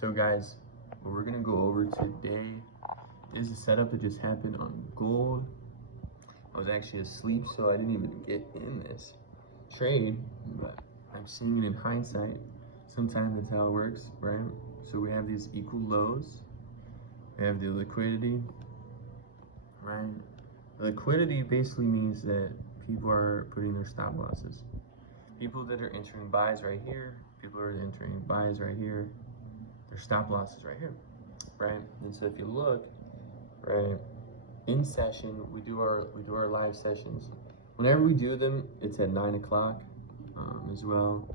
So guys, what we're gonna go over today is a setup that just happened on gold. I was actually asleep, so I didn't even get in this trade, but I'm seeing it in hindsight. Sometimes that's how it works, right? So we have these equal lows, we have the liquidity, right? Liquidity basically means that people are putting their stop losses. People that are entering buys right here, people are entering buys right here, their stop losses right here, right? And so if you look, right, in session, we do our live sessions. Whenever we do them, it's at 9 o'clock as well.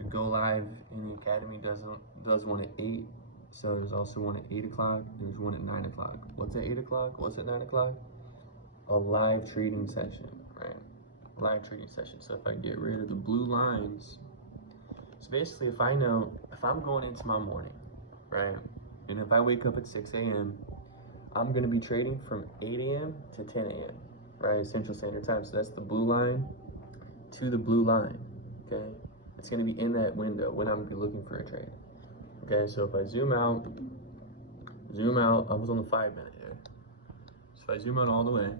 We go live in the academy does one at 8. So there's also one at 8 o'clock. There's one at 9 o'clock. What's at 8 o'clock? What's at 9 o'clock? A live trading session, right? Live trading session. So if I get rid of the blue lines, so basically if I'm going into my morning, right? And if I wake up at 6 a.m., I'm gonna be trading from 8 a.m. to 10 a.m., right? Central Standard Time. So that's the blue line to the blue line, okay? It's gonna be in that window when I'm gonna be looking for a trade. Okay, so if I zoom out, I was on the 5-minute here. So if I zoom out all the way,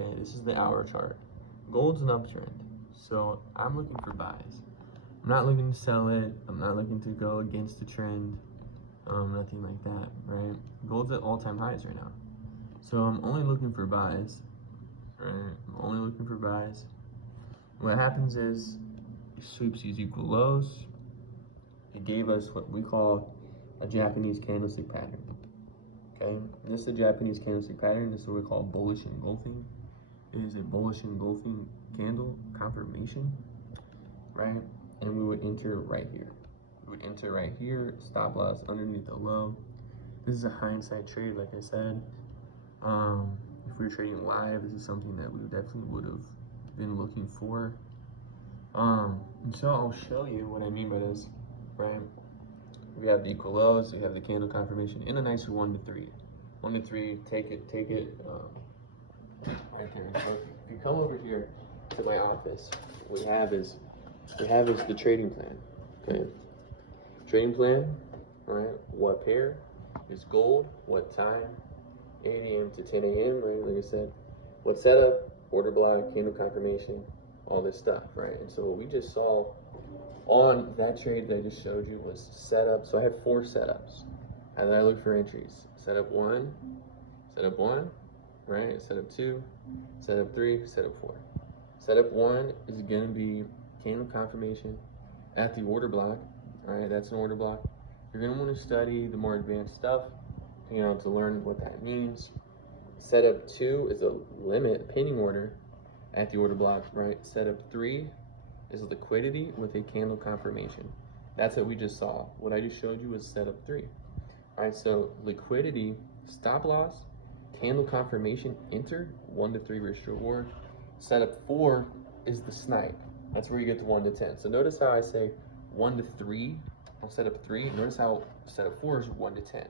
okay, this is the hour chart. Gold's an uptrend, so I'm looking for buys. I'm not looking to sell it. I'm not looking to go against the trend, nothing like that, right? Gold's at all-time highs right now. So I'm only looking for buys, right? I'm only looking for buys. What happens is, it sweeps these equal lows. It gave us what we call a Japanese candlestick pattern, okay? This is a Japanese candlestick pattern. This is what we call bullish engulfing. It is a bullish engulfing candle confirmation, right? And we would enter right here. We would enter right here, stop loss underneath the low. This is a hindsight trade, like I said. If we were trading live, this is something that we definitely would have been looking for. And so I'll show you what I mean by this, right? We have the equal lows, we have the candle confirmation in a nice 1 to 3. 1 to 3, take it, right there. So if you come over here to my office, what we have is the trading plan, okay? Trading plan, all right? What pair is gold? What time? 8 a.m. to 10 a.m., right? Like I said, what setup? Order block, candle confirmation, all this stuff, right? And so what we just saw on that trade that I just showed you was setup. So I have 4 setups, and then I look for entries. Setup 1, right? Setup 2, setup 3, setup 4. Setup 1 is gonna be candle confirmation at the order block. All right, that's an order block. You're gonna want to study the more advanced stuff, you know, to learn what that means. Setup 2 is a limit pending order at the order block, right? Setup 3 is liquidity with a candle confirmation. That's what we just saw. What I just showed you was setup 3. All right, so liquidity, stop loss, candle confirmation, enter, 1 to 3 risk reward. Setup 4 is the snipe. That's where you get the 1 to 10. So notice how I say 1 to 3 on setup 3. Notice how setup 4 is 1 to 10,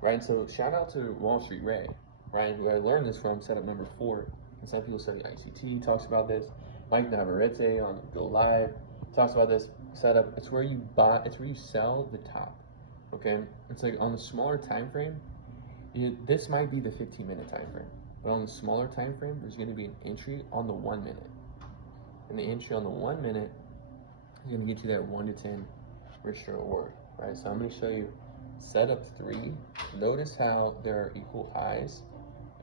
right? So shout out to Wall Street Ray, right? Who I learned this from, setup number 4. And some people study ICT, talks about this. Mike Navarrete on Go Live talks about this setup. It's where you buy, it's where you sell the top, okay? It's like on the smaller time frame, this might be the 15-minute time frame, but on the smaller time frame, there's gonna be an entry on the 1 minute. And the entry on the 1 minute is gonna get you that 1 to 10 risk reward, right? So I'm gonna show you setup 3. Notice how there are equal highs,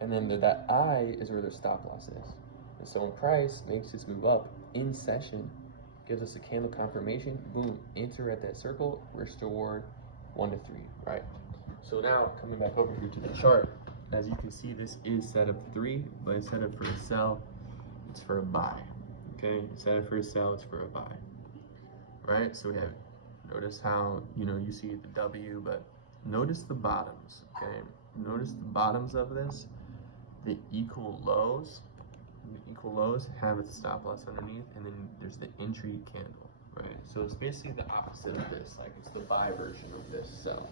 and then that eye is where the stop loss is. And so when price makes this move up in session, gives us a candle confirmation, boom, enter at that circle, risk reward 1 to 3, right? So now coming back over here to the chart, as you can see, this is setup 3, but it's set up for a sell, it's for a buy, okay? Set up for a sell, it's for a buy, right? So we have, notice how, you know, you see the W, but notice the bottoms, okay? Notice the bottoms of this, the equal lows. The equal lows have its stop loss underneath, and then there's the entry candle, right? So it's basically the opposite of this, like it's the buy version of this sell.